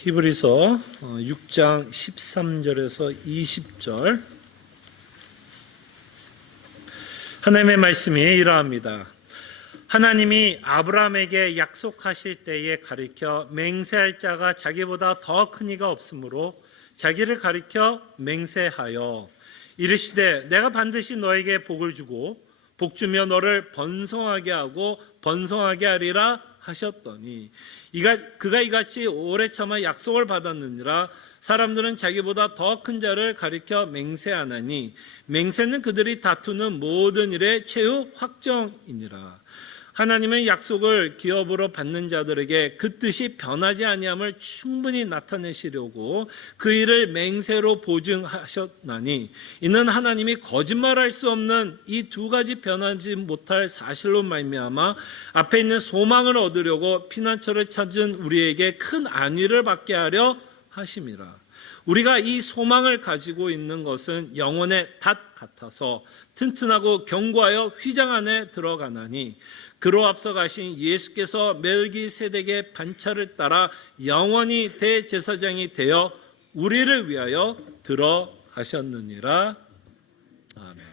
히브리서 6장 13절에서 20절 하나님의 말씀이 이러합니다. 하나님이 아브라함에게 약속하실 때에 가리켜 맹세할 자가 자기보다 더 큰 이가 없으므로 자기를 가리켜 맹세하여 이르시되 내가 반드시 너에게 복을 주고 복 주며 너를 번성하게 하고 번성하게 하리라 하셨더니 그가 이같이 오래 참아 약속을 받았느니라. 사람들은 자기보다 더 큰 자를 가리켜 맹세하나니 맹세는 그들이 다투는 모든 일의 최후 확정이니라. 하나님은 약속을 기업으로 받는 자들에게 그 뜻이 변하지 아니함을 충분히 나타내시려고 그 일을 맹세로 보증하셨나니 이는 하나님이 거짓말할 수 없는 이 두 가지 변하지 못할 사실로 말미암아 앞에 있는 소망을 얻으려고 피난처를 찾은 우리에게 큰 안위를 받게 하려 하심이라. 우리가 이 소망을 가지고 있는 것은 영혼의 닷 같아서 튼튼하고 견고하여 휘장 안에 들어가나니 그로 앞서 가신 예수께서 멜기세덱의 반차를 따라 영원히 대제사장이 되어 우리를 위하여 들어가셨느니라. 아멘.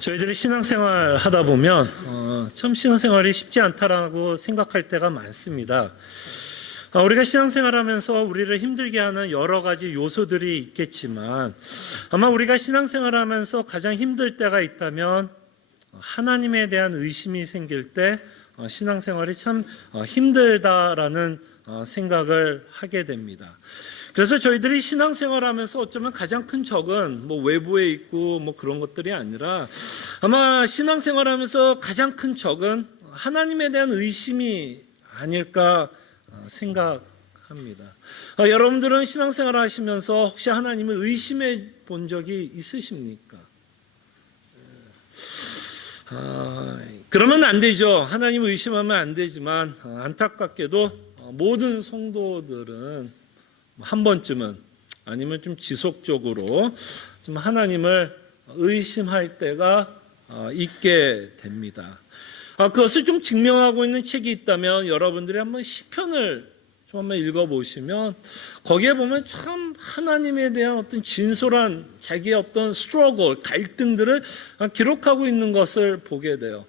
저희들이 신앙생활 하다 보면 참 신앙생활이 쉽지 않다라고 생각할 때가 많습니다. 우리가 신앙생활하면서 우리를 힘들게 하는 여러 가지 요소들이 있겠지만 아마 우리가 신앙생활하면서 가장 힘들 때가 있다면 하나님에 대한 의심이 생길 때 신앙생활이 참 힘들다라는 생각을 하게 됩니다. 그래서 저희들이 신앙생활하면서 어쩌면 가장 큰 적은 외부에 있고 그런 것들이 아니라 아마 신앙생활하면서 가장 큰 적은 하나님에 대한 의심이 아닐까 생각합니다. 여러분들은 신앙생활 하시면서 혹시 하나님을 의심해 본 적이 있으십니까? 그러면 안 되죠. 하나님을 의심하면 안 되지만 안타깝게도 모든 성도들은 한 번쯤은 아니면 좀 지속적으로 좀 하나님을 의심할 때가 있게 됩니다. 그것을 좀 증명하고 있는 책이 있다면 여러분들이 한번 시편을 좀 한번 읽어보시면 거기에 보면 참 하나님에 대한 어떤 진솔한 자기의 어떤 스트러글, 갈등들을 기록하고 있는 것을 보게 돼요.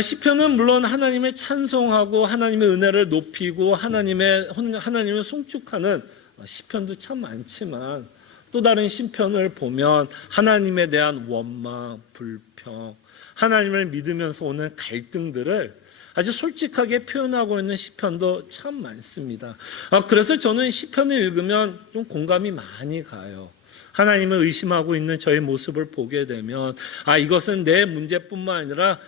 시편은 물론 하나님의 찬송하고 하나님의 은혜를 높이고 하나님을 송축하는 시편도 참 많지만 또 다른 시편을 보면 하나님에 대한 원망, 불평, 하나님을 믿으면서 오는 갈등들을 아주 솔직하게 표현하고 있는 시편도 참 많습니다. 그래서 저는 시편을 읽으면 좀 공감이 많이 가요. 하나님을 의심하고 있는 저의 모습을 보게 되면 이것은 내 문제뿐만 아니라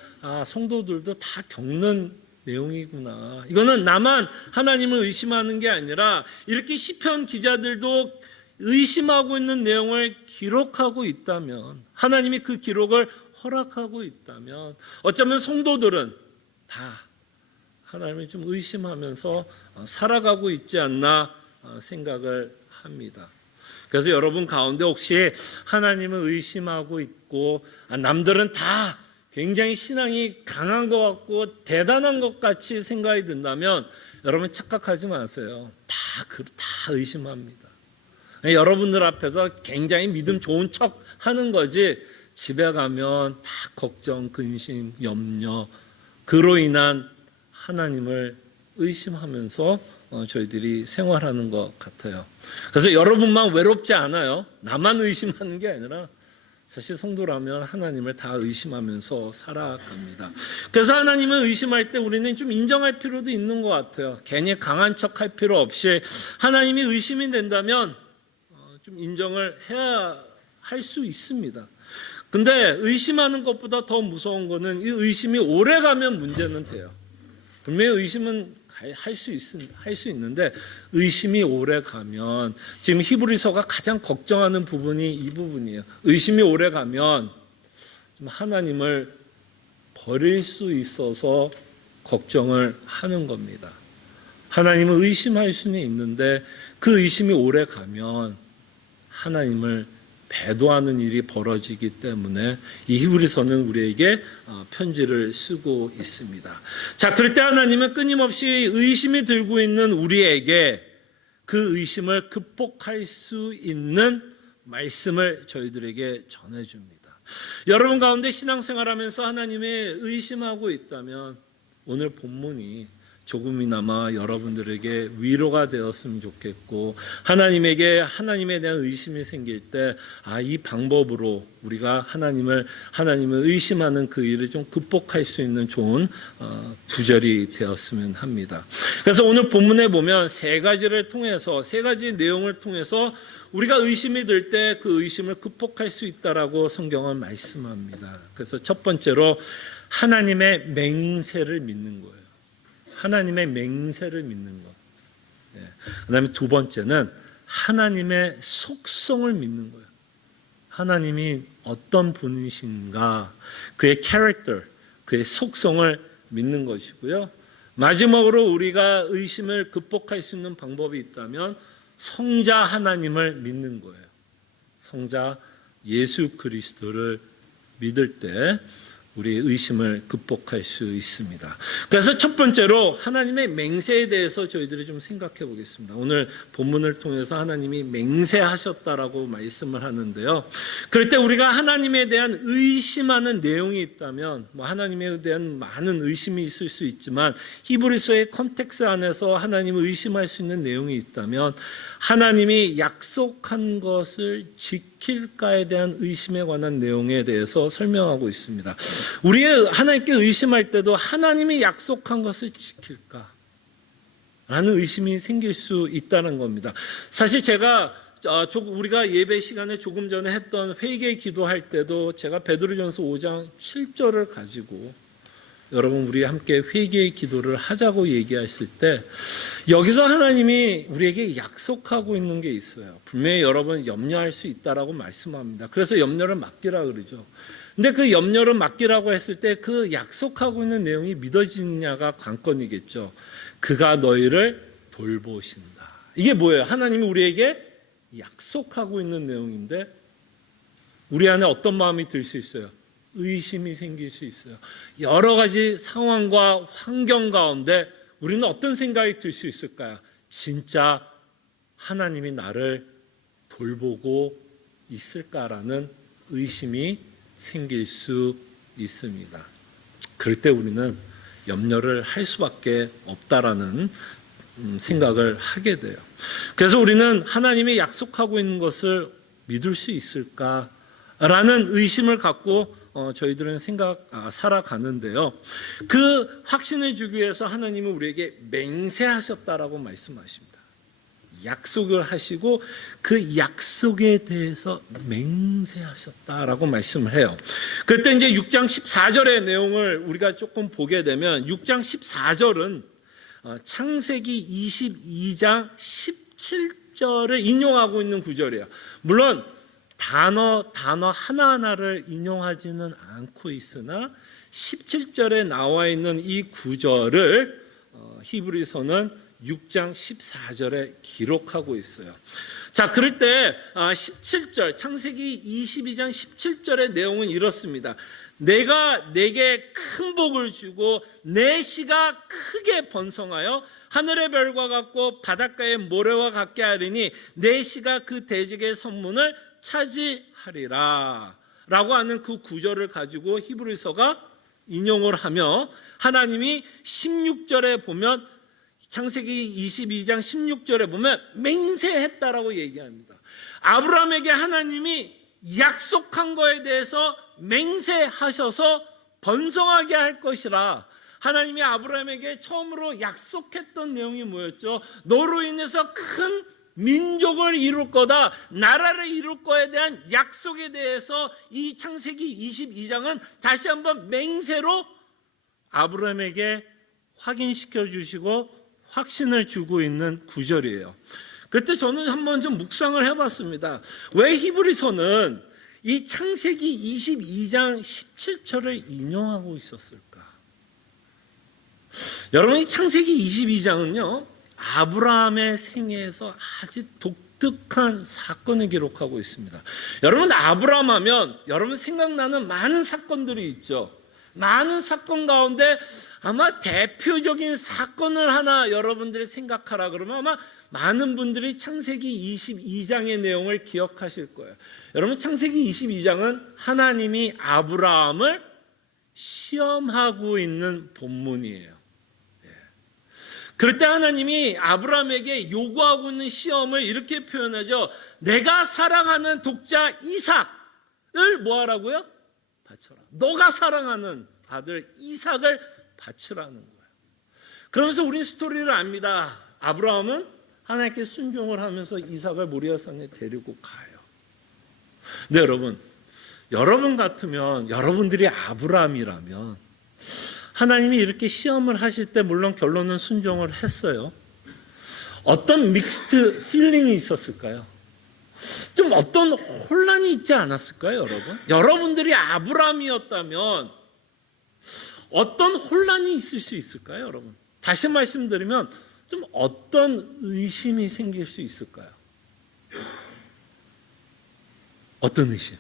성도들도 다 겪는 내용이구나. 이거는 나만 하나님을 의심하는 게 아니라 이렇게 시편 기자들도 의심하고 있는 내용을 기록하고 있다면, 하나님이 그 기록을 허락하고 있다면 어쩌면 성도들은 다 하나님을 좀 의심하면서 살아가고 있지 않나 생각을 합니다. 그래서 여러분 가운데 혹시 하나님을 의심하고 있고 남들은 다 굉장히 신앙이 강한 것 같고 대단한 것 같이 생각이 든다면 여러분 착각하지 마세요. 다 의심합니다. 여러분들 앞에서 굉장히 믿음 좋은 척 하는 거지 집에 가면 다 걱정, 근심, 염려, 그로 인한 하나님을 의심하면서 저희들이 생활하는 것 같아요. 그래서 여러분만 외롭지 않아요. 나만 의심하는 게 아니라 사실 성도라면 하나님을 다 의심하면서 살아갑니다. 그래서 하나님을 의심할 때 우리는 좀 인정할 필요도 있는 것 같아요. 괜히 강한 척 할 필요 없이 하나님이 의심이 된다면 좀 인정을 해야 할 수 있습니다. 근데 의심하는 것보다 더 무서운 거는 이 의심이 오래 가면 문제는 돼요. 분명히 의심은 할 수 있는데 의심이 오래 가면 지금 히브리서가 가장 걱정하는 부분이 이 부분이에요. 의심이 오래 가면 좀 하나님을 버릴 수 있어서 걱정을 하는 겁니다. 하나님을 의심할 수는 있는데 그 의심이 오래 가면 하나님을 배도하는 일이 벌어지기 때문에 이 히브리서는 우리에게 편지를 쓰고 있습니다. 자, 그럴 때 하나님은 끊임없이 의심이 들고 있는 우리에게 그 의심을 극복할 수 있는 말씀을 저희들에게 전해줍니다. 여러분 가운데 신앙생활하면서 하나님의 의심하고 있다면 오늘 본문이 조금이나마 여러분들에게 위로가 되었으면 좋겠고, 하나님에 대한 의심이 생길 때 이 방법으로 우리가 하나님을 의심하는 그 일을 좀 극복할 수 있는 좋은 구절이 되었으면 합니다. 그래서 오늘 본문에 보면 세 가지 내용을 통해서 우리가 의심이 들 때 그 의심을 극복할 수 있다라고 성경은 말씀합니다. 그래서 첫 번째로 하나님의 맹세를 믿는 거예요. 하나님의 맹세를 믿는 것. 그다음에 두 번째는 하나님의 속성을 믿는 거예요. 하나님이 어떤 분이신가, 그의 캐릭터, 그의 속성을 믿는 것이고요. 마지막으로 우리가 의심을 극복할 수 있는 방법이 있다면 성자 하나님을 믿는 거예요. 성자 예수 그리스도를 믿을 때 우리 의심을 극복할 수 있습니다. 그래서 첫 번째로 하나님의 맹세에 대해서 저희들이 좀 생각해 보겠습니다. 오늘 본문을 통해서 하나님이 맹세하셨다라고 말씀을 하는데요. 그럴 때 우리가 하나님에 대한 의심하는 내용이 있다면 하나님에 대한 많은 의심이 있을 수 있지만 히브리서의 컨텍스트 안에서 하나님을 의심할 수 있는 내용이 있다면 하나님이 약속한 것을 지킬까에 대한 의심에 관한 내용에 대해서 설명하고 있습니다. 우리의 하나님께 의심할 때도 하나님이 약속한 것을 지킬까? 라는 의심이 생길 수 있다는 겁니다. 사실 제가 우리가 예배 시간에 조금 전에 했던 회개 기도할 때도 제가 베드로전서 5장 7절을 가지고 여러분 우리 함께 회개의 기도를 하자고 얘기했을 때 여기서 하나님이 우리에게 약속하고 있는 게 있어요. 분명히 여러분 염려할 수 있다라고 말씀합니다. 그래서 염려를 맡기라 그러죠. 근데 그 염려를 맡기라고 했을 때 그 약속하고 있는 내용이 믿어지느냐가 관건이겠죠. 그가 너희를 돌보신다. 이게 뭐예요? 하나님이 우리에게 약속하고 있는 내용인데 우리 안에 어떤 마음이 들 수 있어요? 의심이 생길 수 있어요. 여러 가지 상황과 환경 가운데 우리는 어떤 생각이 들 수 있을까요? 진짜 하나님이 나를 돌보고 있을까라는 의심이 생길 수 있습니다. 그럴 때 우리는 염려를 할 수밖에 없다라는 생각을 하게 돼요. 그래서 우리는 하나님이 약속하고 있는 것을 믿을 수 있을까라는 의심을 갖고 저희들은 살아가는데요. 그 확신을 주기 위해서 하나님은 우리에게 맹세하셨다라고 말씀하십니다. 약속을 하시고 그 약속에 대해서 맹세하셨다라고 말씀을 해요. 그럴 때 이제 6장 14절의 내용을 우리가 조금 보게 되면 6장 14절은 창세기 22장 17절을 인용하고 있는 구절이에요. 물론 단어 하나하나를 인용하지는 않고 있으나 17절에 나와 있는 이 구절을 히브리서는 6장 14절에 기록하고 있어요. 자, 그럴 때 17절 창세기 22장 17절의 내용은 이렇습니다. 내가 내게 큰 복을 주고 내 씨가 크게 번성하여 하늘의 별과 같고 바닷가의 모래와 같게 하리니 내 씨가 그 대적의 선문을 차지하리라 라고 하는 그 구절을 가지고 히브리서가 인용을 하며 하나님이 16절에 보면 창세기 22장 16절에 보면 맹세했다라고 얘기합니다. 아브라함에게 하나님이 약속한 거에 대해서 맹세하셔서 번성하게 할 것이라. 하나님이 아브라함에게 처음으로 약속했던 내용이 뭐였죠? 너로 인해서 큰 민족을 이룰 거다, 나라를 이룰 거에 대한 약속에 대해서 이 창세기 22장은 다시 한번 맹세로 아브라함에게 확인시켜 주시고 확신을 주고 있는 구절이에요. 그때 저는 한번 좀 묵상을 해봤습니다. 왜 히브리서는 이 창세기 22장 17절을 인용하고 있었을까? 여러분, 이 창세기 22장은요 아브라함의 생애에서 아주 독특한 사건을 기록하고 있습니다. 여러분, 아브라함 하면 여러분 생각나는 많은 사건들이 있죠. 많은 사건 가운데 아마 대표적인 사건을 하나 여러분들이 생각하라 그러면 아마 많은 분들이 창세기 22장의 내용을 기억하실 거예요. 여러분, 창세기 22장은 하나님이 아브라함을 시험하고 있는 본문이에요. 그럴 때 하나님이 아브라함에게 요구하고 있는 시험을 이렇게 표현하죠. 내가 사랑하는 독자 이삭을 뭐 하라고요? 바쳐라. 너가 사랑하는 아들 이삭을 바치라는 거예요. 그러면서 우린 스토리를 압니다. 아브라함은 하나님께 순종을 하면서 이삭을 모리아산에 데리고 가요. 근데 여러분 같으면, 여러분들이 아브라함이라면 하나님이 이렇게 시험을 하실 때 물론 결론은 순종을 했어요. 어떤 믹스드 필링이 있었을까요? 좀 어떤 혼란이 있지 않았을까요, 여러분? 여러분들이 아브라함이었다면 어떤 혼란이 있을 수 있을까요, 여러분? 다시 말씀드리면 좀 어떤 의심이 생길 수 있을까요? 어떤 의심?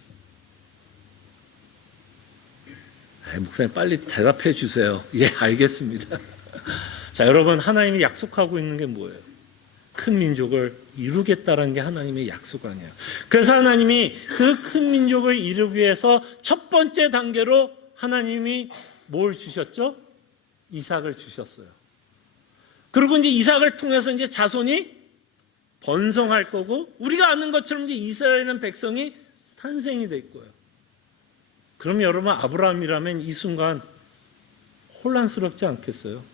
목사님 빨리 대답해 주세요. 예, 알겠습니다. 자, 여러분, 하나님이 약속하고 있는 게 뭐예요? 큰 민족을 이루겠다라는 게 하나님의 약속 아니에요. 그래서 하나님이 그 큰 민족을 이루기 위해서 첫 번째 단계로 하나님이 뭘 주셨죠? 이삭을 주셨어요. 그리고 이제 이삭을 통해서 이제 자손이 번성할 거고, 우리가 아는 것처럼 이제 이스라엘은 백성이 탄생이 될 거예요. 그럼 여러분, 아브라함이라면 이 순간 혼란스럽지 않겠어요?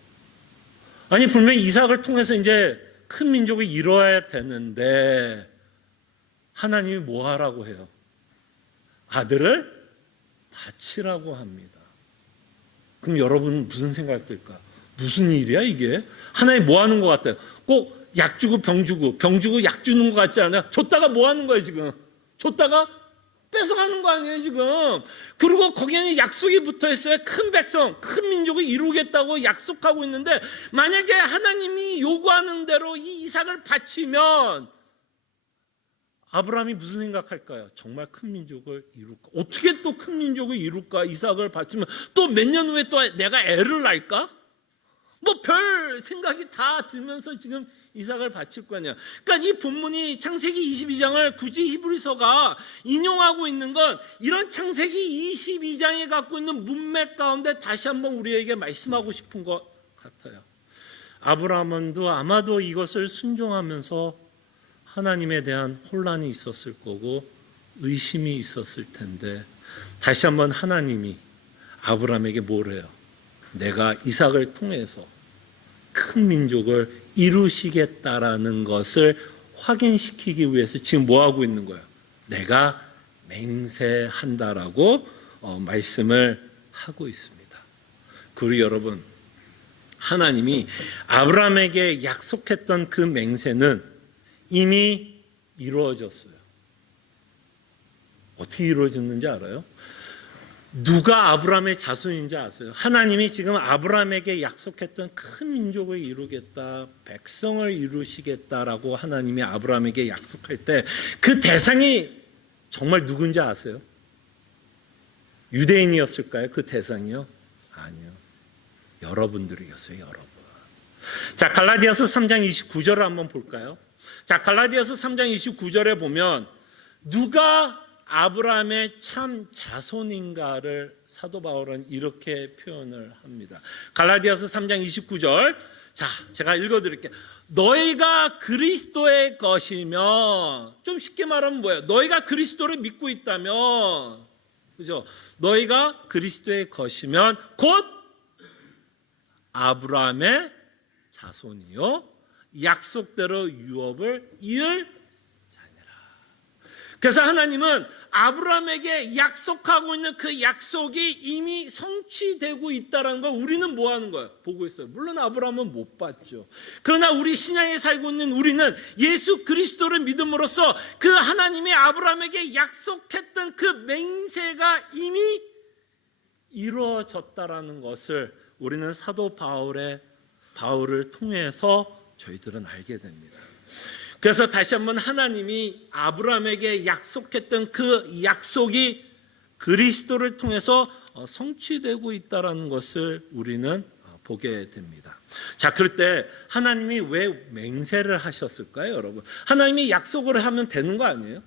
아니, 분명히 이삭을 통해서 이제 큰 민족을 이루어야 되는데 하나님이 뭐 하라고 해요? 아들을 바치라고 합니다. 그럼 여러분은 무슨 생각 들까? 무슨 일이야 이게? 하나님 뭐 하는 것 같아요? 꼭 약 주고 병 주고 약 주는 것 같지 않아요? 줬다가 뭐 하는 거예요 지금? 줬다가 뺏어가는 거 아니에요 지금? 그리고 거기에는 약속이 붙어 있어요. 큰 백성, 큰 민족을 이루겠다고 약속하고 있는데, 만약에 하나님이 요구하는 대로 이 이삭을 바치면 아브라함이 무슨 생각할까요? 정말 큰 민족을 이룰까? 어떻게 또 큰 민족을 이룰까? 이삭을 바치면 또 몇 년 후에 또 내가 애를 낳을까? 뭐 별 생각이 다 들면서 지금 이삭을 바칠 거 아니야. 그러니까 이 본문이 창세기 22장을 굳이 히브리서가 인용하고 있는 건 이런 창세기 22장에 갖고 있는 문맥 가운데 다시 한번 우리에게 말씀하고 싶은 것 같아요. 아브라함도 아마도 이것을 순종하면서 하나님에 대한 혼란이 있었을 거고 의심이 있었을 텐데, 다시 한번 하나님이 아브라함에게 뭘 해요? 내가 이삭을 통해서 큰 민족을 이루시겠다라는 것을 확인시키기 위해서 지금 뭐 하고 있는 거예요? 내가 맹세한다라고 말씀을 하고 있습니다. 그리고 여러분, 하나님이 아브라함에게 약속했던 그 맹세는 이미 이루어졌어요. 어떻게 이루어졌는지 알아요? 누가 아브라함의 자손인지 아세요? 하나님이 지금 아브라함에게 약속했던 큰 민족을 이루겠다, 백성을 이루시겠다라고 하나님이 아브라함에게 약속할 때 그 대상이 정말 누군지 아세요? 유대인이었을까요? 그 대상이요? 아니요. 여러분들이었어요. 여러분. 자, 갈라디아서 3장 29절을 한번 볼까요? 자, 갈라디아서 3장 29절에 보면 누가 아브라함의 참 자손인가를 사도 바울은 이렇게 표현을 합니다. 갈라디아서 3장 29절. 자, 제가 읽어드릴게요. 너희가 그리스도의 것이면, 좀 쉽게 말하면 뭐예요? 너희가 그리스도를 믿고 있다면, 그죠? 너희가 그리스도의 것이면 곧 아브라함의 자손이요, 약속대로 유업을 이을 자녀라. 그래서 하나님은 아브라함에게 약속하고 있는 그 약속이 이미 성취되고 있다는 걸 우리는 뭐 하는 거예요? 보고 있어요. 물론 아브라함은 못 봤죠. 그러나 우리 신앙에 살고 있는 우리는 예수 그리스도를 믿음으로써 그 하나님이 아브라함에게 약속했던 그 맹세가 이미 이루어졌다라는 것을 우리는 사도 바울을 통해서 저희들은 알게 됩니다. 그래서 다시 한번 하나님이 아브라함에게 약속했던 그 약속이 그리스도를 통해서 성취되고 있다는 것을 우리는 보게 됩니다. 자, 그럴 때 하나님이 왜 맹세를 하셨을까요, 여러분? 하나님이 약속을 하면 되는 거 아니에요?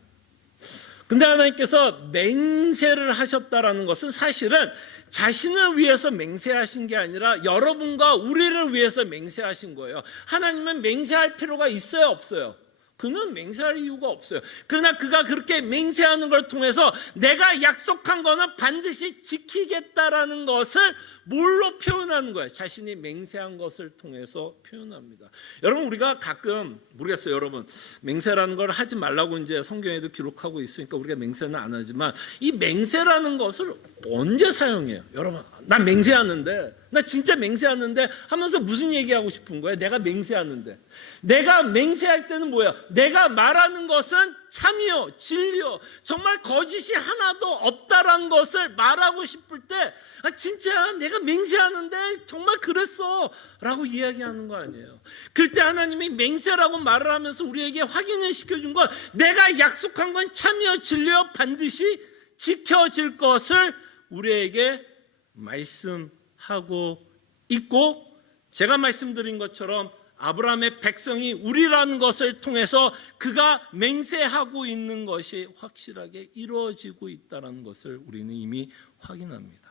근데 하나님께서 맹세를 하셨다라는 것은 사실은 자신을 위해서 맹세하신 게 아니라 여러분과 우리를 위해서 맹세하신 거예요. 하나님은 맹세할 필요가 있어요, 없어요? 그는 맹세할 이유가 없어요. 그러나 그가 그렇게 맹세하는 걸 통해서 내가 약속한 거는 반드시 지키겠다라는 것을 뭘로 표현하는 거예요? 자신이 맹세한 것을 통해서 표현합니다. 여러분, 우리가 가끔 모르겠어요. 여러분, 맹세라는 걸 하지 말라고 이제 성경에도 기록하고 있으니까 우리가 맹세는 안 하지만 이 맹세라는 것을 언제 사용해요? 여러분, 나 맹세하는데, 나 진짜 맹세하는데 하면서 무슨 얘기하고 싶은 거예요? 내가 맹세하는데. 내가 맹세할 때는 뭐예요? 내가 말하는 것은 참이요, 진리요, 정말 거짓이 하나도 없다라는 것을 말하고 싶을 때 진짜 내가 맹세하는데 정말 그랬어 라고 이야기하는 거 아니에요. 그럴 때 하나님이 맹세라고 말을 하면서 우리에게 확인을 시켜준 건 내가 약속한 건 참이요, 진리요, 반드시 지켜질 것을 우리에게 말씀하고 있고, 제가 말씀드린 것처럼 아브라함의 백성이 우리라는 것을 통해서 그가 맹세하고 있는 것이 확실하게 이루어지고 있다는 것을 우리는 이미 확인합니다.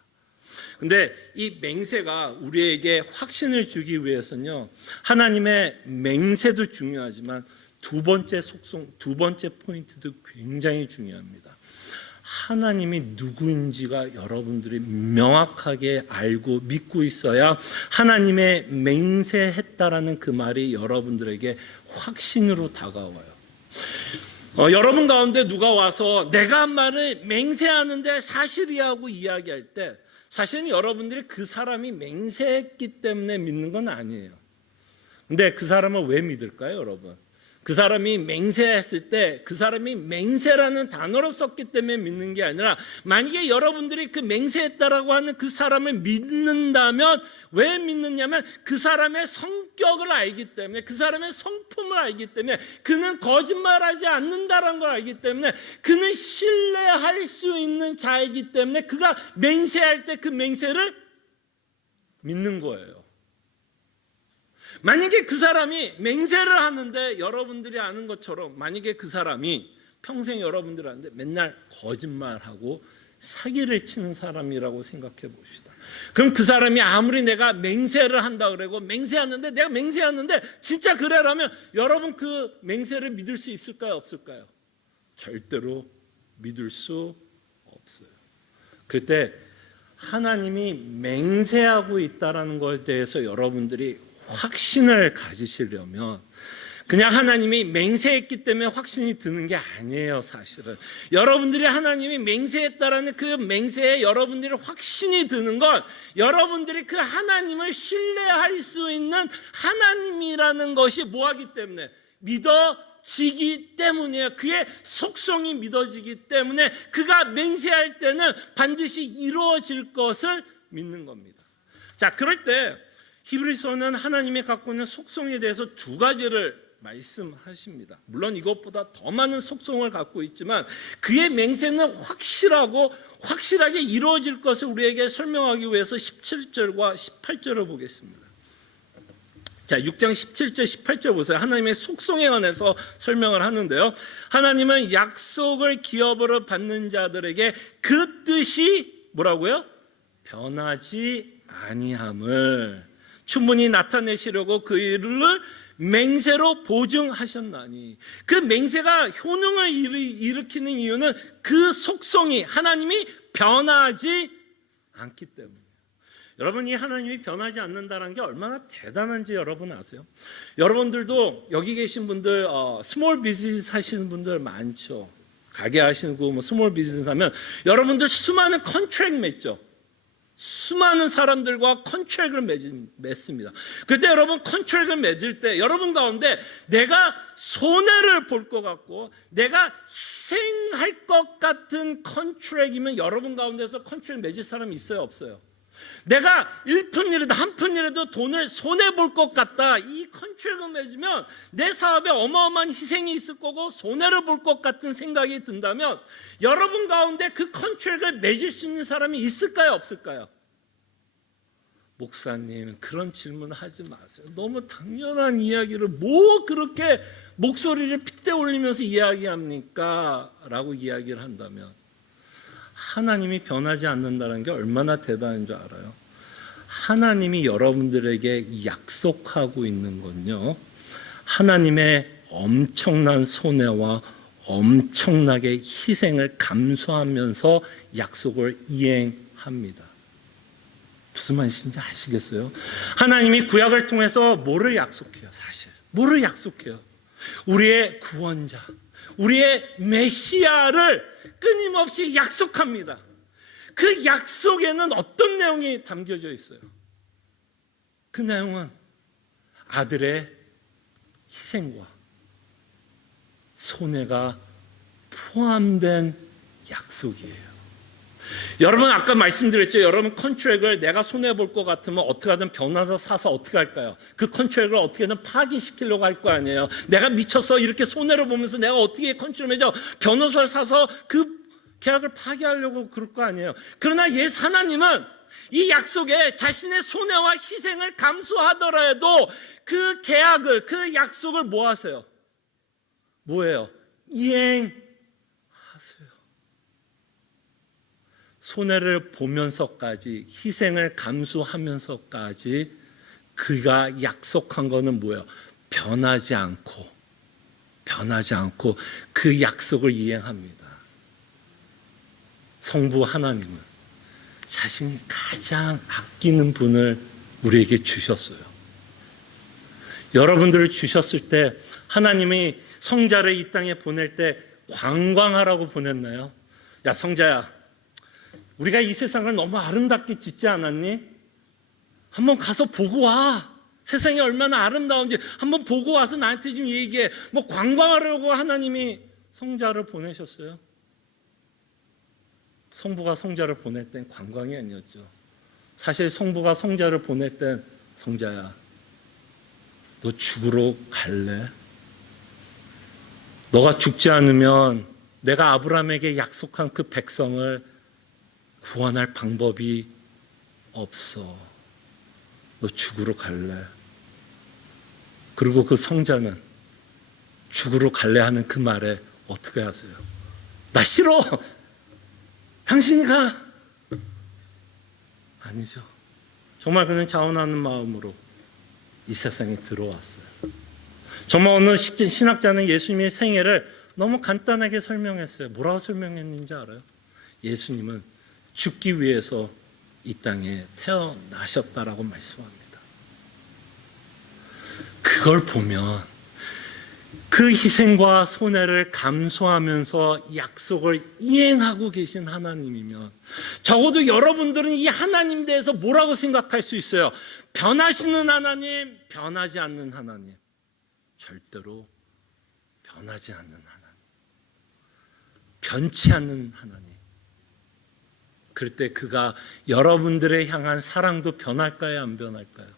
근데 이 맹세가 우리에게 확신을 주기 위해서는요, 하나님의 맹세도 중요하지만 두 번째 속성, 두 번째 포인트도 굉장히 중요합니다. 하나님이 누구인지가 여러분들이 명확하게 알고 믿고 있어야 하나님의 맹세했다라는 그 말이 여러분들에게 확신으로 다가와요. 여러분 가운데 누가 와서 내가 한 말을 맹세하는데 사실이야 하고 이야기할 때 사실은 여러분들이 그 사람이 맹세했기 때문에 믿는 건 아니에요. 근데 그 사람을 왜 믿을까요, 여러분? 그 사람이 맹세했을 때 그 사람이 맹세라는 단어를 썼기 때문에 믿는 게 아니라, 만약에 여러분들이 그 맹세했다라고 하는 그 사람을 믿는다면 왜 믿느냐면 그 사람의 성격을 알기 때문에, 그 사람의 성품을 알기 때문에, 그는 거짓말하지 않는다라는 걸 알기 때문에, 그는 신뢰할 수 있는 자이기 때문에 그가 맹세할 때 그 맹세를 믿는 거예요. 만약에 그 사람이 맹세를 하는데 여러분들이 아는 것처럼 만약에 그 사람이 평생 여러분들 하는데 맨날 거짓말하고 사기를 치는 사람이라고 생각해 봅시다. 그럼 그 사람이 아무리 내가 맹세를 한다 그러고 맹세하는데, 내가 맹세하는데 진짜 그래라면 여러분 그 맹세를 믿을 수 있을까요, 없을까요? 절대로 믿을 수 없어요. 그럴 때 하나님이 맹세하고 있다는 것에 대해서 여러분들이 확신을 가지시려면 그냥 하나님이 맹세했기 때문에 확신이 드는 게 아니에요. 사실은 여러분들이 하나님이 맹세했다라는 그 맹세에 여러분들이 확신이 드는 건 여러분들이 그 하나님을 신뢰할 수 있는 하나님이라는 것이 뭐하기 때문에? 믿어지기 때문이에요. 그의 속성이 믿어지기 때문에 그가 맹세할 때는 반드시 이루어질 것을 믿는 겁니다. 자, 그럴 때 히브리서는 하나님이 갖고 있는 속성에 대해서 두 가지를 말씀하십니다. 물론 이것보다 더 많은 속성을 갖고 있지만 그의 맹세는 확실하고 확실하게 이루어질 것을 우리에게 설명하기 위해서 17절과 18절을 보겠습니다. 자, 6장 17절 18절 보세요. 하나님의 속성에 관해서 설명을 하는데요, 하나님은 약속을 기업으로 받는 자들에게 그 뜻이 뭐라고요? 변하지 아니함을 충분히 나타내시려고 그 일을 맹세로 보증하셨나니. 그 맹세가 효능을 일으키는 이유는 그 속성이 하나님이 변하지 않기 때문이에요. 여러분, 이 하나님이 변하지 않는다는 게 얼마나 대단한지 여러분 아세요? 여러분들도 여기 계신 분들 스몰 비즈니스 하시는 분들 많죠. 가게 하시고 뭐 스몰 비즈니스 하면 여러분들 수많은 컨트랙 맺죠. 수많은 사람들과 컨트랙을 맺습니다. 그때 여러분 컨트랙을 맺을 때 여러분 가운데 내가 손해를 볼 것 같고 내가 희생할 것 같은 컨트랙이면 여러분 가운데서 컨트랙 맺을 사람이 있어요, 없어요? 내가 1푼이라도 한 푼이라도 돈을 손해볼 것 같다, 이 컨트랙을 맺으면 내 사업에 어마어마한 희생이 있을 거고 손해를 볼 것 같은 생각이 든다면 여러분 가운데 그 컨트랙을 맺을 수 있는 사람이 있을까요, 없을까요? 목사님, 그런 질문 하지 마세요. 너무 당연한 이야기를 뭐 그렇게 목소리를 핏대 올리면서 이야기합니까? 라고 이야기를 한다면, 하나님이 변하지 않는다는 게 얼마나 대단한 줄 알아요? 하나님이 여러분들에게 약속하고 있는 건요, 하나님의 엄청난 손해와 엄청나게 희생을 감수하면서 약속을 이행합니다. 무슨 말인지 아시겠어요? 하나님이 구약을 통해서 뭐를 약속해요? 사실 뭐를 약속해요? 우리의 구원자, 우리의 메시아를 끊임없이 약속합니다. 그 약속에는 어떤 내용이 담겨져 있어요? 그 내용은 아들의 희생과 손해가 포함된 약속이에요. 여러분, 아까 말씀드렸죠. 여러분, 컨트랙을 내가 손해볼 것 같으면 어떻게 하든 변호사 사서 어떻게 할까요? 그 컨트랙을 어떻게든 파기시키려고 할 거 아니에요. 내가 미쳐서 이렇게 손해를 보면서 내가 어떻게 컨트롤 해줘? 변호사를 사서 그 계약을 파기하려고 그럴 거 아니에요. 그러나 예수 하나님은 이 약속에 자신의 손해와 희생을 감수하더라도 그 계약을, 그 약속을 뭐 하세요? 뭐예요? 이행하세요. 손해를 보면서까지, 희생을 감수하면서까지 그가 약속한 거는 뭐예요? 변하지 않고 그 약속을 이행합니다. 성부 하나님은 자신이 가장 아끼는 분을 우리에게 주셨어요. 여러분들을 주셨을 때 하나님이 성자를 이 땅에 보낼 때 관광하라고 보냈나요? 야, 성자야, 우리가 이 세상을 너무 아름답게 짓지 않았니? 한번 가서 보고 와. 세상이 얼마나 아름다운지 한번 보고 와서 나한테 좀 얘기해. 뭐 관광하려고 하나님이 성자를 보내셨어요? 성부가 성자를 보낼 땐 관광이 아니었죠. 사실 성부가 성자를 보낼 땐, 성자야, 너 죽으러 갈래? 너가 죽지 않으면 내가 아브라함에게 약속한 그 백성을 구원할 방법이 없어. 너 죽으러 갈래? 그리고 그 성자는 죽으러 갈래 하는 그 말에 어떻게 하세요? 나 싫어! 당신이 가! 아니죠. 정말 그는 자원하는 마음으로 이 세상에 들어왔어요. 정말 오늘 신학자는 예수님의 생애를 너무 간단하게 설명했어요. 뭐라고 설명했는지 알아요? 예수님은 죽기 위해서 이 땅에 태어나셨다라고 말씀합니다. 그걸 보면 그 희생과 손해를 감수하면서 약속을 이행하고 계신 하나님이면, 적어도 여러분들은 이 하나님 대해서 뭐라고 생각할 수 있어요? 변하시는 하나님, 변하지 않는 하나님. 절대로 변하지 않는 하나님, 변치 않는 하나님. 그럴 때 그가 여러분들을 향한 사랑도 변할까요? 안 변할까요?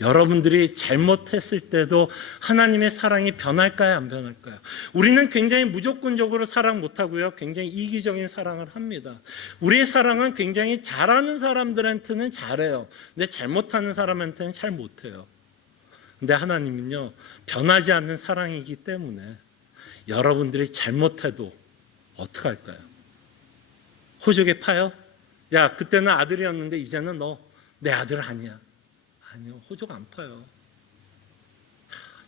여러분들이 잘못했을 때도 하나님의 사랑이 변할까요? 안 변할까요? 우리는 굉장히 무조건적으로 사랑 못하고요, 굉장히 이기적인 사랑을 합니다. 우리의 사랑은 굉장히 잘하는 사람들한테는 잘해요. 근데 잘못하는 사람한테는 잘 못해요. 근데 하나님은요, 변하지 않는 사랑이기 때문에 여러분들이 잘못해도 어떻게 할까요? 호적에 파요? 야, 그때는 아들이었는데 이제는 너 내 아들 아니야. 아니요, 호적 안 파요.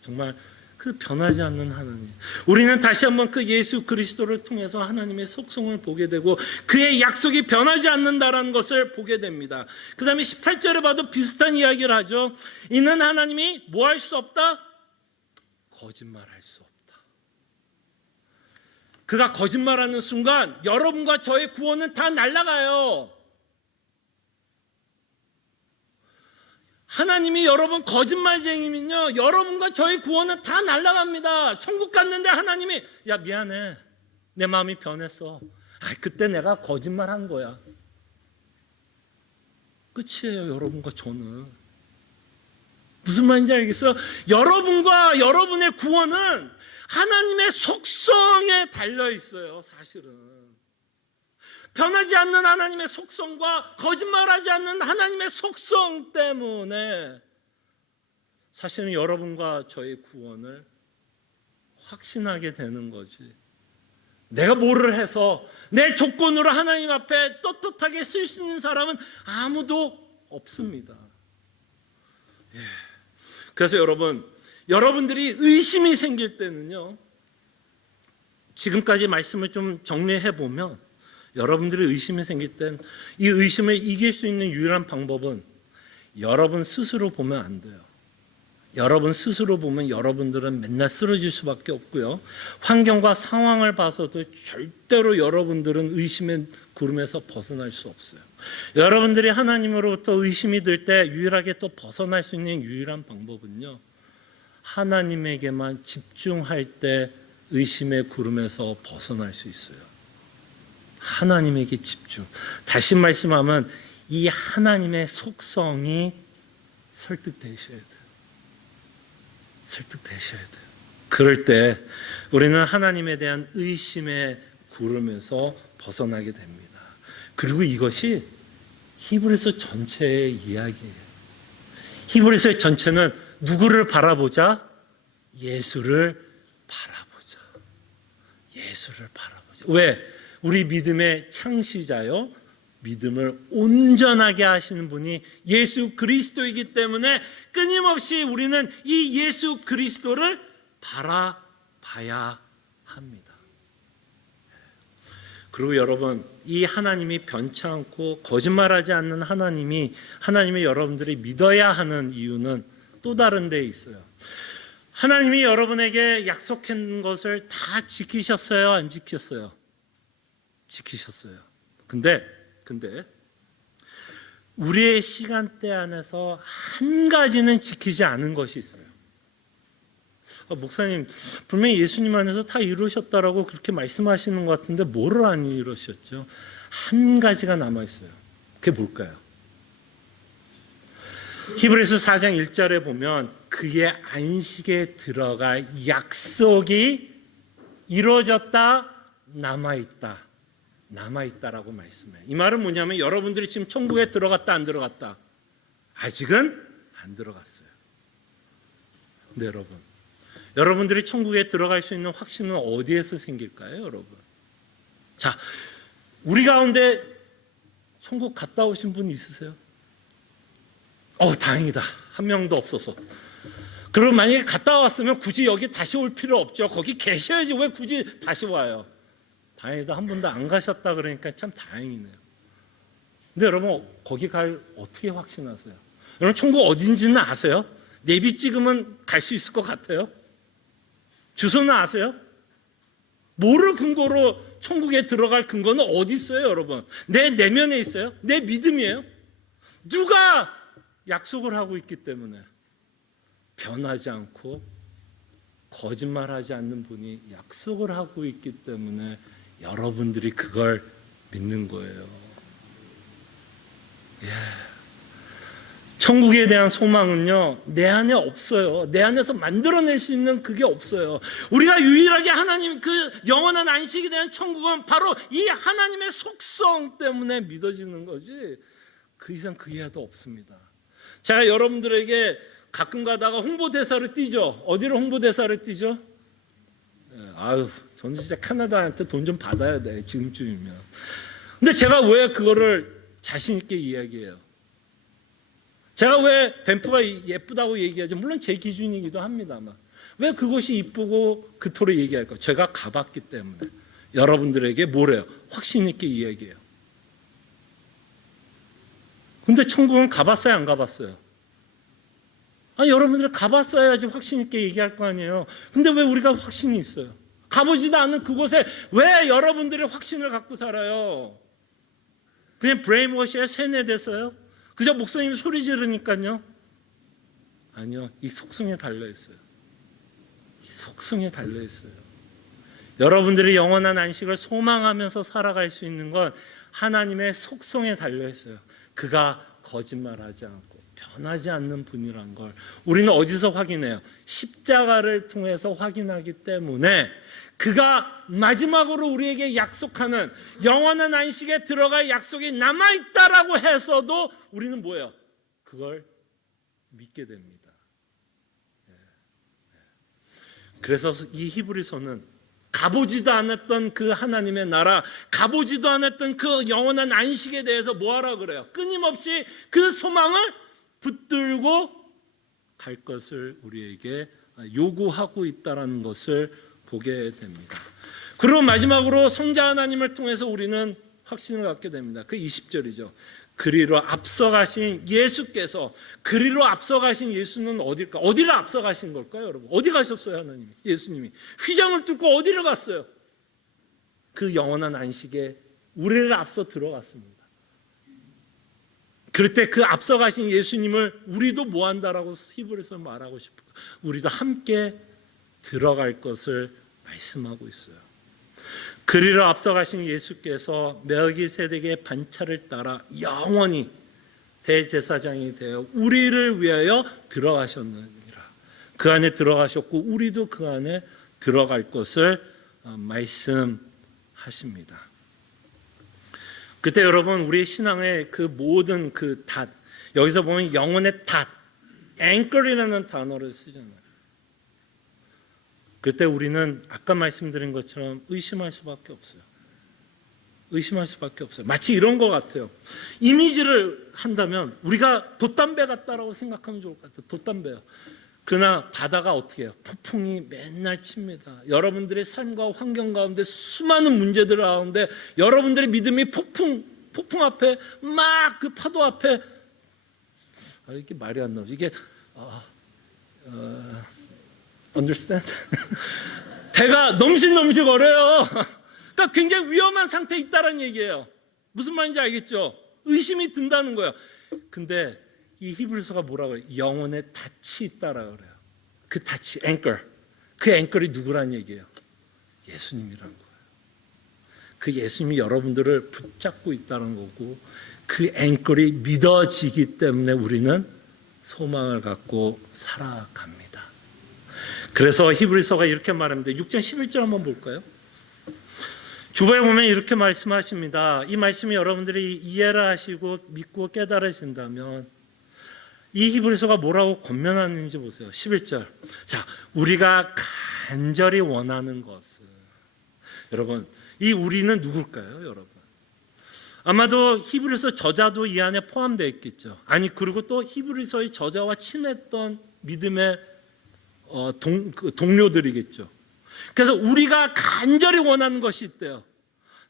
정말 그 변하지 않는 하나님. 우리는 다시 한번 그 예수 그리스도를 통해서 하나님의 속성을 보게 되고 그의 약속이 변하지 않는다라는 것을 보게 됩니다. 그 다음에 18절에 봐도 비슷한 이야기를 하죠. 이는 하나님이 뭐 할 수 없다? 거짓말할 수 없다. 그가 거짓말하는 순간 여러분과 저의 구원은 다 날아가요. 하나님이 여러분 거짓말쟁이면요, 여러분과 저의 구원은 다 날아갑니다. 천국 갔는데 하나님이, 야, 미안해, 내 마음이 변했어. 그때 내가 거짓말한 거야. 끝이에요. 여러분과 저는. 무슨 말인지 알겠어요? 여러분과 여러분의 구원은 하나님의 속성에 달려 있어요. 사실은 변하지 않는 하나님의 속성과 거짓말하지 않는 하나님의 속성 때문에 사실은 여러분과 저의 구원을 확신하게 되는 거지. 내가 뭐를 해서 내 조건으로 하나님 앞에 떳떳하게 쓸 수 있는 사람은 아무도 없습니다. 그래서 여러분들이 의심이 생길 때는요, 지금까지 말씀을 좀 정리해 보면 여러분들이 의심이 생길 땐 이 의심을 이길 수 있는 유일한 방법은 여러분 스스로 보면 안 돼요. 여러분 스스로 보면 여러분들은 맨날 쓰러질 수밖에 없고요. 환경과 상황을 봐서도 절대로 여러분들은 의심의 구름에서 벗어날 수 없어요. 여러분들이 하나님으로부터 의심이 들 때 유일하게 또 벗어날 수 있는 유일한 방법은요, 하나님에게만 집중할 때 의심의 구름에서 벗어날 수 있어요. 하나님에게 집중. 다시 말씀하면 이 하나님의 속성이 설득되셔야 돼요. 설득되셔야 돼요. 그럴 때 우리는 하나님에 대한 의심의 구름에서 벗어나게 됩니다. 그리고 이것이 히브리서 전체의 이야기예요. 히브리서의 전체는 누구를 바라보자? 예수를 바라보자. 예수를 바라보자. 왜? 우리 믿음의 창시자요, 믿음을 온전하게 하시는 분이 예수 그리스도이기 때문에 끊임없이 우리는 이 예수 그리스도를 바라봐야 합니다. 그리고 여러분, 이 하나님이 변치 않고 거짓말하지 않는 하나님의 여러분들이 믿어야 하는 이유는 또 다른 데에 있어요. 하나님이 여러분에게 약속한 것을 다 지키셨어요? 안 지켰어요? 지키셨어요. 근데 우리의 시간대 안에서 한 가지는 지키지 않은 것이 있어요. 목사님, 분명히 예수님 안에서 다 이루셨다라고 그렇게 말씀하시는 것 같은데 뭐를 안 이루셨죠? 한 가지가 남아있어요. 그게 뭘까요? 히브리서 4장 1절에 보면 그의 안식에 들어갈 약속이 이루어졌다, 남아있다라고 말씀해요. 이 말은 뭐냐면 여러분들이 지금 천국에 들어갔다 안 들어갔다? 아직은 안 들어갔어요. 근데 여러분들이 천국에 들어갈 수 있는 확신은 어디에서 생길까요, 여러분? 자, 우리 가운데 천국 갔다 오신 분 있으세요? 다행이다. 한 명도 없어서. 그럼 만약에 갔다 왔으면 굳이 여기 다시 올 필요 없죠. 거기 계셔야지 왜 굳이 다시 와요? 다행히도 한 번도 안 가셨다 그러니까 참 다행이네요. 근데 여러분, 거기 갈 어떻게 확신하세요? 여러분, 천국 어딘지는 아세요? 내비 찍으면 갈 수 있을 것 같아요? 주소는 아세요? 뭐를 근거로 천국에 들어갈 근거는 어디 있어요, 여러분? 내 내면에 있어요? 내 믿음이에요? 누가 약속을 하고 있기 때문에 변하지 않고 거짓말하지 않는 분이 약속을 하고 있기 때문에 여러분들이 그걸 믿는 거예요. 천국에 대한 소망은요, 내 안에 없어요. 내 안에서 만들어낼 수 있는 그게 없어요. 우리가 유일하게 하나님 그 영원한 안식에 대한 천국은 바로 이 하나님의 속성 때문에 믿어지는 거지 그 이상 그 이하도 없습니다. 제가 여러분들에게 가끔 가다가 홍보대사를 띄죠. 어디로 홍보대사를 띄죠? 저는 진짜 캐나다한테 돈 좀 받아야 돼, 지금쯤이면. 근데 제가 왜 그거를 자신 있게 이야기해요? 제가 왜 밴프가 예쁘다고 얘기하죠? 물론 제 기준이기도 합니다만. 왜 그것이 이쁘고 그토록 얘기할까요? 제가 가봤기 때문에. 여러분들에게 뭐래요? 확신 있게 이야기해요. 근데 천국은 가봤어요, 안 가봤어요? 여러분들이 가봤어야지 확신 있게 얘기할 거 아니에요. 근데 왜 우리가 확신이 있어요? 가보지도 않은 그곳에 왜 여러분들이 확신을 갖고 살아요? 그냥 브레인워시에 세뇌돼서요? 그저 목사님이 소리 지르니까요? 아니요, 이 속성에 달려있어요. 이 속성에 달려있어요. 여러분들이 영원한 안식을 소망하면서 살아갈 수 있는 건 하나님의 속성에 달려있어요. 그가 거짓말하지 않고 변하지 않는 분이란 걸 우리는 어디서 확인해요? 십자가를 통해서 확인하기 때문에 그가 마지막으로 우리에게 약속하는 영원한 안식에 들어갈 약속이 남아있다라고 해서도 우리는 뭐예요? 그걸 믿게 됩니다. 그래서 이 히브리서는 가보지도 않았던 그 하나님의 나라, 가보지도 않았던 그 영원한 안식에 대해서 뭐하라 그래요? 끊임없이 그 소망을 붙들고 갈 것을 우리에게 요구하고 있다는 것을 보게 됩니다. 그리고 마지막으로 성자 하나님을 통해서 우리는 확신을 갖게 됩니다. 그 20절이죠. 그리로 앞서가신 예수께서, 그리로 앞서가신 예수는 어딜까? 어디를 앞서가신 걸까요, 여러분? 어디 가셨어요, 하나님이? 예수님이 휘장을 뚫고 어디를 갔어요? 그 영원한 안식에 우리를 앞서 들어갔습니다. 그럴 때 그 앞서가신 예수님을 우리도 뭐 한다라고 히브리서 말하고 싶어요. 우리도 함께 들어갈 것을 말씀하고 있어요. 그리로 앞서가신 예수께서 멜기세덱의 반차를 따라 영원히 대제사장이 되어 우리를 위하여 들어가셨느니라. 그 안에 들어가셨고 우리도 그 안에 들어갈 것을 말씀하십니다. 그때 여러분 우리 신앙의 그 모든 그 닷, 여기서 보면 영혼의 닷, anchor이라는 단어를 쓰잖아요. 그때 우리는 아까 말씀드린 것처럼 의심할 수밖에 없어요. 의심할 수밖에 없어요. 마치 이런 것 같아요. 이미지를 한다면 우리가 돛담배 같다라고 생각하면 좋을 것 같아요. 돛담배요. 그러나 바다가 어떻게 해요? 폭풍이 맨날 칩니다. 여러분들의 삶과 환경 가운데 수많은 문제들 가운데 여러분들의 믿음이 폭풍 앞에 막 그 파도 앞에 이게 말이 안 나오죠. 이게 understand? 배가 넘실넘실 거려요. 그러니까 굉장히 위험한 상태에 있다는 얘기예요. 무슨 말인지 알겠죠? 의심이 든다는 거예요. 근데 이 히브리서가 뭐라고 해요? 영혼의 닻이 있다라고 그래요. 그 닻이 앵커. 그 앵커이 누구란 얘기예요? 예수님이란 거예요. 그 예수님이 여러분들을 붙잡고 있다는 거고 그 앵커이 믿어지기 때문에 우리는 소망을 갖고 살아갑니다. 그래서 히브리서가 이렇게 말합니다. 6장 11절 한번 볼까요? 주보에 보면 이렇게 말씀하십니다. 이 말씀이 여러분들이 이해를 하시고 믿고 깨달으신다면 이 히브리서가 뭐라고 권면하는지 보세요. 11절. 자, 우리가 간절히 원하는 것은, 여러분, 이 우리는 누굴까요, 여러분? 아마도 히브리서 저자도 이 안에 포함되어 있겠죠. 아니, 그리고 또 히브리서의 저자와 친했던 믿음의 동료들이겠죠. 그래서 우리가 간절히 원하는 것이 있대요.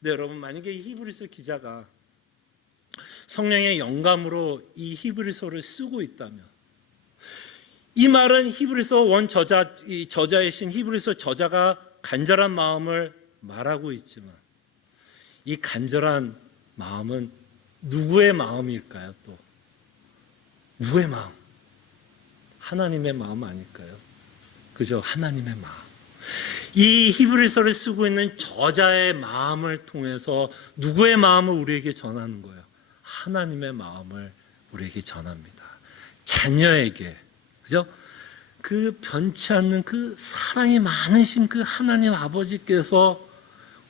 네, 여러분, 만약에 이 히브리서 기자가 성령의 영감으로 이 히브리서를 쓰고 있다면 이 말은 히브리서 원 저자, 이 저자이신 히브리서 저자가 간절한 마음을 말하고 있지만 이 간절한 마음은 누구의 마음일까요? 또 누구의 마음? 하나님의 마음 아닐까요? 그죠? 하나님의 마음. 이 히브리서를 쓰고 있는 저자의 마음을 통해서 누구의 마음을 우리에게 전하는 거예요? 하나님의 마음을 우리에게 전합니다. 자녀에게, 그죠? 그 변치 않는 그 사랑이 많으신 그 하나님 아버지께서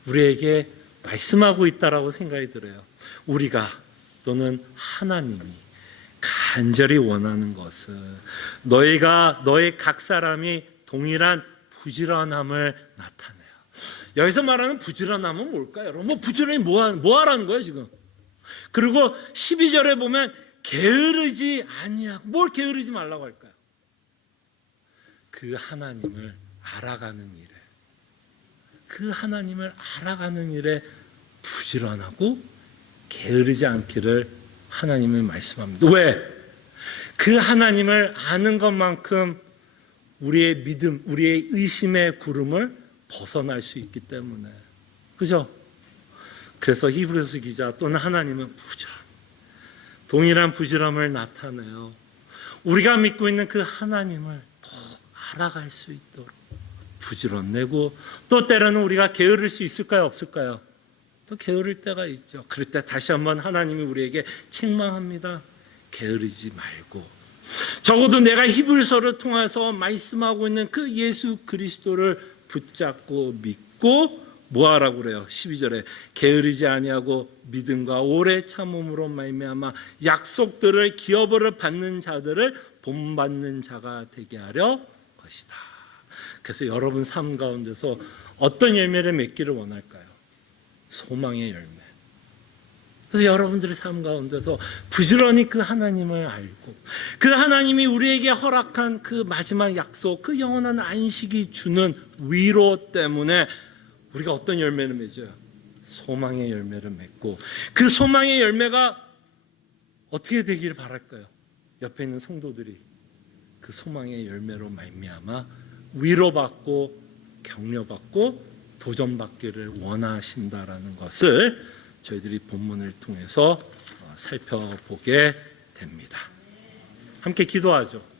우리에게 말씀하고 있다라고 생각이 들어요. 우리가 또는 하나님이 간절히 원하는 것은 너의 각 사람이 동일한 부지런함을 나타내요. 여기서 말하는 부지런함은 뭘까요? 여러분, 뭐 부지런히 뭐 하라는 거예요 지금? 그리고 12절에 보면 게으르지 아니하고, 뭘 게으르지 말라고 할까요? 그 하나님을 알아가는 일에, 그 하나님을 알아가는 일에 부지런하고 게으르지 않기를 하나님은 말씀합니다. 왜? 그 하나님을 아는 것만큼 우리의 믿음, 우리의 의심의 구름을 벗어날 수 있기 때문에, 그죠? 그래서 히브리서 기자 또는 하나님은 동일한 부지런함을 나타내요. 우리가 믿고 있는 그 하나님을 더 알아갈 수 있도록 부지런내고, 또 때로는 우리가 게으를 수 있을까요? 없을까요? 또 게으를 때가 있죠. 그럴 때 다시 한번 하나님이 우리에게 책망합니다. 게으르지 말고, 적어도 내가 히브리서를 통해서 말씀하고 있는 그 예수 그리스도를 붙잡고 믿고 뭐하라고 그래요? 12절에 게으르지 아니하고 믿음과 오래 참음으로 말미암아 약속들을 기업으로 받는 자들을 본받는 자가 되게 하려 것이다. 그래서 여러분 삶 가운데서 어떤 열매를 맺기를 원할까요? 소망의 열매. 그래서 여러분들의 삶 가운데서 부지런히 그 하나님을 알고 그 하나님이 우리에게 허락한 그 마지막 약속, 그 영원한 안식이 주는 위로 때문에 우리가 어떤 열매를 맺어요? 소망의 열매를 맺고, 그 소망의 열매가 어떻게 되기를 바랄까요? 옆에 있는 성도들이 그 소망의 열매로 말미암아 위로받고 격려받고 도전받기를 원하신다라는 것을 저희들이 본문을 통해서 살펴보게 됩니다. 함께 기도하죠.